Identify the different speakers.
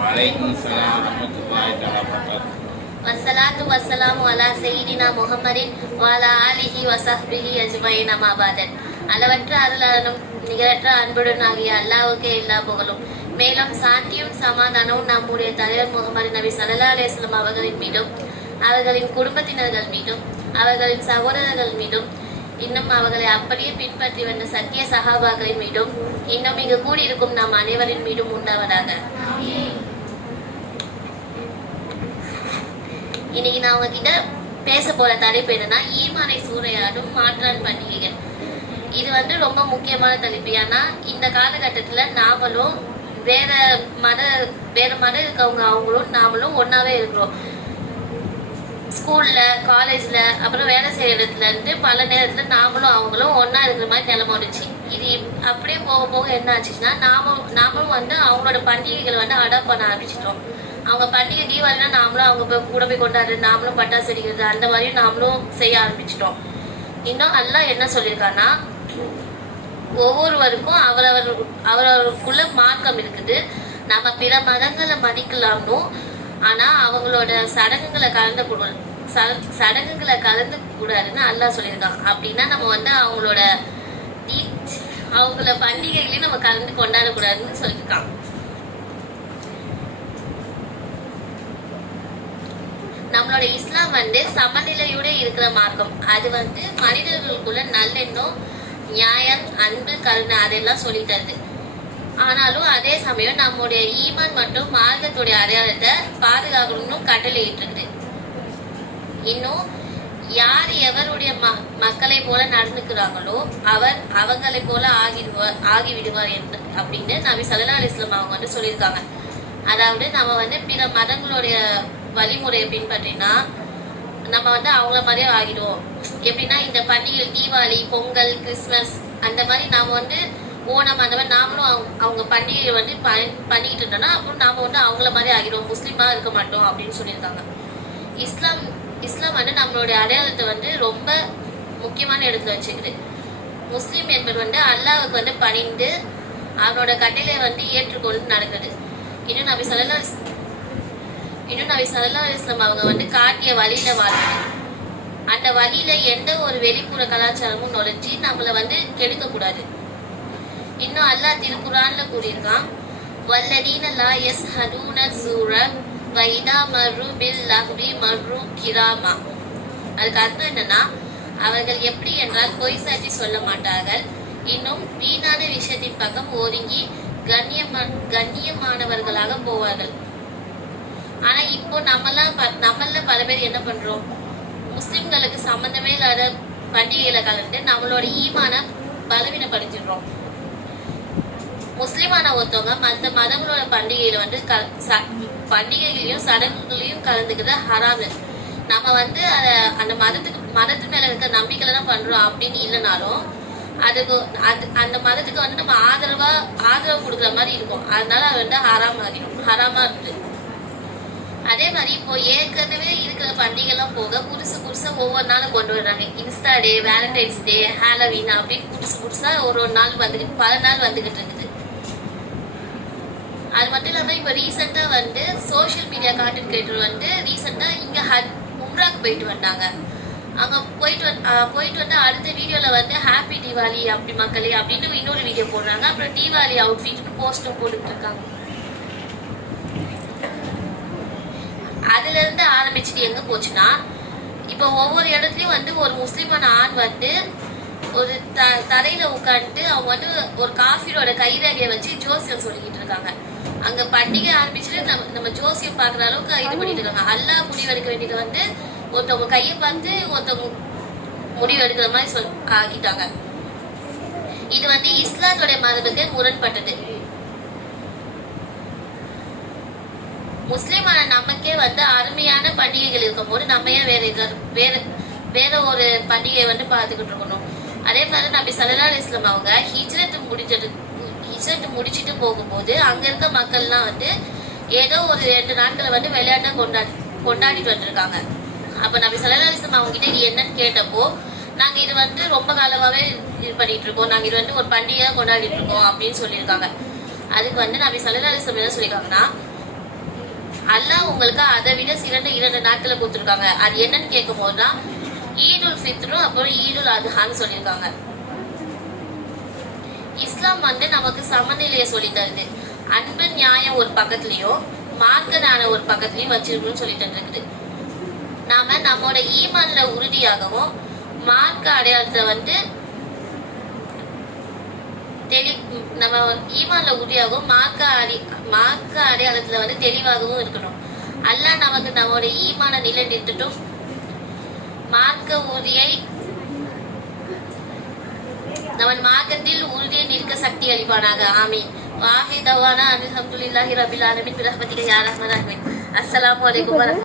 Speaker 1: வலைக்கும் சலாம் வரமத்துல்லாஹி தஆலா வபரகாத்துஹு
Speaker 2: வஸ்ஸலாத்து வஸ்ஸலாமு அலா சையிதினா முஹம்மதின் வஅலா ஆலிஹி வஸஹ்பிஹி அஜ்மஈன் அம்மா பாதன் அளவற்ற அருளாளனும் நிகரற்ற அன்புடன் ஆகிய அல்லாஹ்வுக்கே எல்லா புகழும். மேலும் சாந்தியும் சமாதானமும் நம்முடைய தலைவர் முகமது நபி ஸல்லல்லாஹு அலைஹி வஸல்லம் அவர்களின் மீதும் அவர்களின் குடும்பத்தினர்கள் மீதும் அவர்களின் சகோதரர்கள் மீதும் இன்னும் அவர்களை அப்படியே பின்பற்றி வந்த சத்திய சகாபாக்களின் மீதும் இன்னும் இங்கு கூடியிருக்கும் நாம் அனைவரின் மீதும் உண்டாவதாக. இன்னைக்கு நான் உங்ககிட்ட பேச போற தலைப்பு என்னன்னா ஈமானை சூறையாடும் மாற்றான் பண்டிகைகள். இது வந்து ரொம்ப முக்கியமான தலைப்பு. ஏன்னா இந்த காலகட்டத்துல நாமளும் வேற மத வேற மதம் இருக்கவங்க அவங்களும் நாமளும் ஒன்னாவே இருக்கிறோம். ஸ்கூல்ல காலேஜ்ல அப்புறம் வேலை செய்யற இடத்துல இருந்து பல நேரத்துல நாமளும் அவங்களும் ஒன்றா இருக்கிற மாதிரி நிலம வந்துச்சு இது அப்படியே போக போக என்ன ஆச்சுன்னா நாம நாமளும் வந்து அவங்களோட பண்டிகைகளை வந்து அடாப்ட் பண்ண ஆரம்பிச்சிட்டோம். அவங்க பண்டிகை தீபாவளினா நாமளும் அவங்க போய் கூட போய் கொண்டாடுறது நாமளும் பட்டாசு வெடிக்கிறது அந்த மாதிரியும் நாமளும் செய்ய ஆரம்பிச்சிட்டோம். இன்னும் அல்லா என்ன சொல்லியிருக்கான்னா ஒவ்வொருவருக்கும் அவரவர் அவரவருக்குள்ள மார்க்கம் இருக்குது. நம்ம பிற மதங்களை மதிக்கலாம்னும் ஆனா அவங்களோட சடங்குகளை கலந்து கூடாது சட- சடங்குகளை கலந்து கூடாதுன்னு அல்லாஹ் சொல்லியிருக்கான். அப்படின்னா நம்ம வந்து அவங்களோட தீ- அவங்கள பண்டிகைகளையும் நம்ம கலந்து கொண்டாடக்கூடாதுன்னு சொல்லியிருக்கான். நம்மளோட இஸ்லாம் வந்து சமநிலையோட இருக்கிற மார்க்கம். அது வந்து மனிதர்களுக்குள்ள நல்லெண்ணம் நியாயம் அன்பு கருணை அதெல்லாம் சொல்லி தருது ஆனாலும் அதே சமயம் நம்முடைய ஈமான் மற்றும் மார்க்கத்துடைய அடையாளத்தை பாதுகாக்கணும்னு கட்டளையிட்டிருக்கு இன்னும் யார் எவருடைய ம மக்களை போல நடந்துக்கிறாங்களோ அவர் அவங்களை போல ஆகிடுவார் ஆகிவிடுவார் என்று அப்படின்னு நபி சல்லா அலிஸ்லாம் அவங்க வந்து சொல்லியிருக்காங்க. அதாவது நம்ம வந்து பிற மதங்களுடைய வழிமுறையை பின்பற்றினா நம்ம வந்து அவங்கள மாதிரியே ஆகிடுவோம். எப்படின்னா இந்த பண்டிகை தீபாவளி பொங்கல் கிறிஸ்மஸ் அந்த மாதிரி நாம வந்து ஓணம் அந்த மாதிரி நாமளும் அவங்க அவங்க பண்டிகையை வந்து பண்ணிக்கிட்டு இருந்தோம்னா அப்புறம் நாம வந்து அவங்கள மாதிரி ஆகிடுவோம். முஸ்லீமா இருக்க மாட்டோம் அப்படின்னு சொல்லியிருக்காங்க. இஸ்லாம் இஸ்லாம் வந்து நம்மளுடைய அடையாளத்தை வந்து ரொம்ப முக்கியமான இடத்துல வச்சுக்குது. முஸ்லீம் என்பது வந்து அல்லாவுக்கு வந்து பணிந்து அவனோட கட்டளை வந்து ஏற்றுக்கொண்டு நடக்குது. இன்னும் நபி சொல்லலா இன்னும் நபி சல்லா இஸ்லாம் அவங்க வந்து காட்டிய வழியில வாழ்றது அந்த வழியில எந்த ஒரு வெளிப்புற கலாச்சாரமும் நுழைஞ்சி நம்மளை வந்து கெடுக்கக்கூடாது. இன்னும் அல்லாஹ் திருக்குறான்ல கூறியிருக்கான் வல்லதீன லா எஸ் ஹனூன சூர வைதா மர்ரு பில் லஹ்வி மர்ரு கிராமா. அதுக்கு அர்த்தம் என்னன்னா அவர்கள் எப்படி என்றால் பொய் சாட்சி சொல்ல மாட்டார்கள். இன்னும் வீணான விஷயத்தின் பக்கம் ஒதுங்கி கண்ணியமா கண்ணியமானவர்களாக போவார்கள். ஆனா இப்போ நம்மலாம் ப- நம்மள பல பேர் என்ன பண்றோம்? முஸ்லிம்களுக்கு சம்பந்தமே இல்லாத பண்டிகைகளை கலந்து நம்மளோட ஈமான பலவீனப்படுத்திடுறோம். முஸ்லீமான ஒருத்தவங்க மற்ற மதங்களோட பண்டிகையில வந்து க ச- பண்டிகைகளையும் சடங்குகளையும் கலந்துக்கிறது ஹராமு. நம்ம வந்து அதை அந்த மதத்துக்கு மதத்து மேல இருக்க நம்பிக்கையில தான் பண்றோம் அப்படின்னு இல்லைனாலும் அதுக்கு அது அந்த மதத்துக்கு வந்து நம்ம ஆதரவா ஆதரவு கொடுக்குற மாதிரி இருக்கும். அதனால அது வந்து ஹராம் ஆகிடும் ஹராமா இருக்கு அதே மாதிரி இப்போ ஏற்கனவே இருக்கிற பண்டிகைலாம் போக புதுசு புதுசா ஒவ்வொரு நாளும் கொண்டு வர்றாங்க. Insta day Valentine's day Halloween அப்படின்னு புதுசு புதுசா ஒரு ஒரு நாள் வந்துக்கிட்டு பல நாள் வந்துகிட்டு இருக்குது. அது மட்டும் இல்லாமல் இப்போ ரீசெண்டாக வந்து சோஷியல் மீடியா கான்டென்ட் கிரியேட்டர் வந்து ரீசெண்டாக இங்கே ஹட் உம்ராக்கு போயிட்டு வந்தாங்க. அங்கே போயிட்டு வந் போயிட்டு வந்து அடுத்த வீடியோவில் வந்து ஹாப்பி தீபாவளி அப்படி மக்களே அப்படின்னு இன்னொரு வீடியோ போடுறாங்க. அப்புறம் தீபாவளி அவுட்ஃபிட்னு போஸ்டும் போட்டுட்டு இருக்காங்க அதுலேருந்து ஆரம்பிச்சுட்டு எங்கே போச்சுன்னா இப்போ ஒவ்வொரு இடத்துலையும் வந்து ஒரு முஸ்லீமான ஆண் வந்து ஒரு த தரையில் உட்காந்துட்டு அவங்க வந்து ஒரு காஃபியோட கைரேகையை வச்சு ஜோசியம் சொல்லிக்கிட்டு இருக்காங்க. அங்க பண்டிகை ஆரம்பிச்சுட்டு நம்ம நம்ம ஜோசியம் பாக்குற அளவுக்கு இது பண்ணிட்டு இருக்காங்க. அல்லாஹ் முடிவு எடுக்க வேண்டியது வந்து ஒருத்தவங்க கையை பார்த்து ஒருத்தவங்க முடிவு எடுக்கிற மாதிரி சொல் ஆக்கிட்டாங்க. இது வந்து இஸ்லாத்தோட மரபுக்கு முரண்பட்டது. முஸ்லிமான நமக்கே வந்து அருமையான பண்டிகைகள் இருக்கும்போது நம்ம ஏன் வேற இது வேற வேற ஒரு பண்டிகையை வந்து பார்த்துக்கிட்டு இருக்கணும்? அதே மாதிரி நபி சல்லா இஸ்லாம் அவங்க ஹிஜ்ரத் முடிஞ்சது ஹிஜ்ரத் முடிச்சுட்டு போகும்போது அங்க இருக்க மக்கள்லாம் வந்து ஏதோ ஒரு ரெண்டு நாட்களை வந்து விளையாட்டா கொண்டாடி கொண்டாடிட்டு வந்திருக்காங்க. அப்ப நபி சல்லா அவங்க கிட்ட இது என்னன்னு கேட்டப்போ நாங்க இது வந்து ரொம்ப காலமாவே இது பண்ணிட்டு இருக்கோம். நாங்க இது வந்து ஒரு பண்டிகையா கொண்டாடிட்டு இருக்கோம் அப்படின்னு சொல்லியிருக்காங்க. அதுக்கு வந்து நபி சல்லா என்ன சொல்லியிருக்காங்கன்னா அல்லாஹ் உங்களுக்கு அதை விட சிறந்த இரண்டு நாட்களை கொடுத்துருக்காங்க. அது என்னன்னு கேட்கும் போதுதான் ஈதுல் ஃபித்ரும் அப்புறம் ஈதுல் அதுஹான்னு சொல்லியிருக்காங்க. இஸ்லாம் வந்து நமக்கு சமநிலையை சொல்லி தருது அன்பு நியாயம் ஒரு பக்கத்துலயும் மார்க்க ஞானம் ஒரு பக்கத்துலயும் வச்சிருக்கணும்னு சொல்லி தந்துருக்குது நாம நம்மோட ஈமான்ல உறுதியாகவும் மார்க்க அடையாளத்துல வந்து தெளி நம்ம ஈமான்ல உறுதியாகவும் மார்க்க அடி மார்க்க அடையாளத்துல வந்து தெளிவாகவும் இருக்கணும். அல்லா நமக்கு நம்மோட ஈமான நிலை நிறுத்தட்டும் மார்க்க உறுதியை நம்ம மார்க்க உறுதியை टियरी बनागा आमीन वाहिद बृहस्पति के रबिल आलमीन बिरहमतिक या रहमान रहीम अस्सलाम वालेकुम